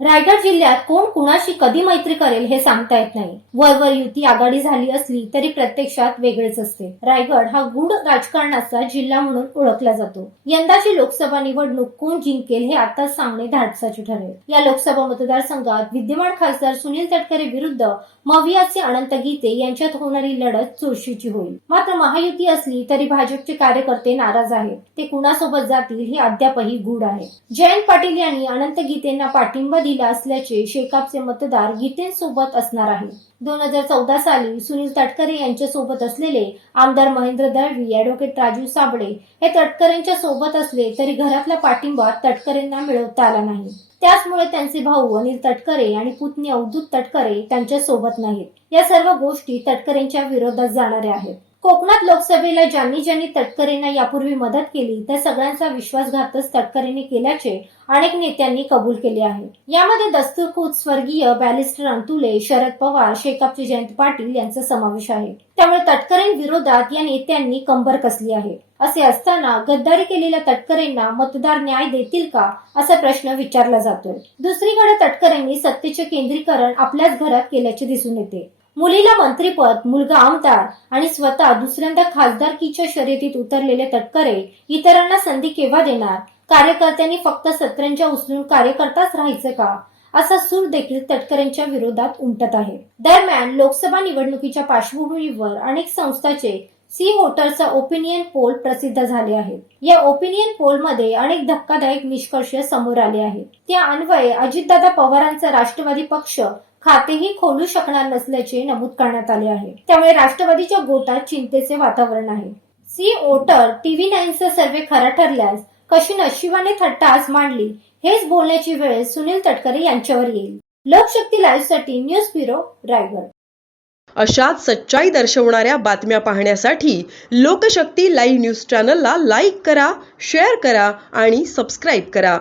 रायगड जिल्ह्यात कोण कुणाशी कधी मैत्री करेल हे सांगता येत नाही. वरवर युती आघाडी झाली असली तरी प्रत्यक्षात वेगळेच असते. रायगड हा गूढ राजकारणाचा जिल्हा म्हणून ओळखला जातो. यंदाची लोकसभा निवडणूक कोण जिंकेल हे आता सांगणे धाडसाचे ठरेल. या लोकसभा मतदारसंघात विद्यमान खासदार सुनील तटकरे विरुद्ध मवियाचे अनंत गीते यांच्यात होणारी लढत चुरशीची होईल. मात्र महायुती असली तरी भाजपचे कार्यकर्ते नाराज आहेत. ते कुणासोबत जातील हे अद्यापही गूढ आहे. जयंत पाटील यांनी अनंत गीतेंना पाठिंबा दिला असल्याचे शेकापचे मतदार गीतेंसोबत असणार आहे दोन हजार चौदा साली सुनील तटकरे यांच्या सोबत असलेले आमदार महेंद्र दळवी ऍडव्होकेट राजू साबळे हे तटकरेंच्या सोबत असले तरी घरातला पाठिंबा तटकरेंना मिळवता आला नाही. त्याचमुळे त्यांचे भाऊ अनिल तटकरे आणि पुतणी अवधूत तटकरे त्यांच्यासोबत नाहीत. या सर्व गोष्टी तटकरेंच्या विरोधात जाणाऱ्या आहेत. कोकणात लोकसभेला ज्यांनी ज्यांनी तटकरेंना यापूर्वी मदत केली त्या सगळ्यांचा विश्वासघातच तटकरेंनी केल्याचे अनेक नेत्यांनी कबूल केले आहे. यामध्ये दस्तकूत स्वर्गीय बॅलिस्टर अंतुले शरद पवार शेकापचे जयंत पाटील यांचा समावेश आहे. त्यामुळे तटकरेंविरोधात या नेत्यांनी कंबर कसली आहे? असे असताना गद्दारी केलेल्या तटकरेंना मतदार न्याय देतील का असा प्रश्न विचारला जातोय. दुसरीकडे तटकरेंनी सत्तेचे केंद्रीकरण आपल्याच घरात केल्याचे दिसून येते. मुलीला मंत्रीपद मुलगा आमदार आणि स्वतः दुसऱ्यांदा खासदारकीच्या शर्यतीत उतरलेले तटकरे इतरांना संधी केव्हा देणार? कार्यकर्त्यांनी फक्त सत्रांच्या उचलून कार्यकर्ताच राहायचं का? असा सूर देखील तटकरेंच्या विरोधात उमटत आहे. दरम्यान लोकसभा निवडणुकीच्या पार्श्वभूमीवर अनेक संस्थांचे सी वोटरचा ओपिनियन पोल प्रसिद्ध झाले आहेत या ओपिनियन पोलमध्ये अनेक धक्कादायक निष्कर्ष समोर आले आहेत. त्या अन्वये अजितदादा पवारांचा राष्ट्रवादी पक्ष खातेही खोलू शकणार नसल्याचे नमूद करण्यात आले आहे. त्यामुळे राष्ट्रवादीच्या गोटात चिंतेचे वातावरण आहे. सी ओटर टीव्ही नाईनचा सर्वे खरा ठरल्यास कशी नशिबाने थट्टा आज मांडली हेच बोलण्याची वेळ सुनील तटकरे यांच्यावर येईल. लोकशक्ती लाईव्हसाठी न्यूज ब्युरो रायगड. अशाच सच्चाई दर्शवणाऱ्या बातम्या पाहण्यासाठी लोकशक्ती लाईव्ह न्यूज चॅनलला लाईक करा शेअर करा आणि सबस्क्राईब करा.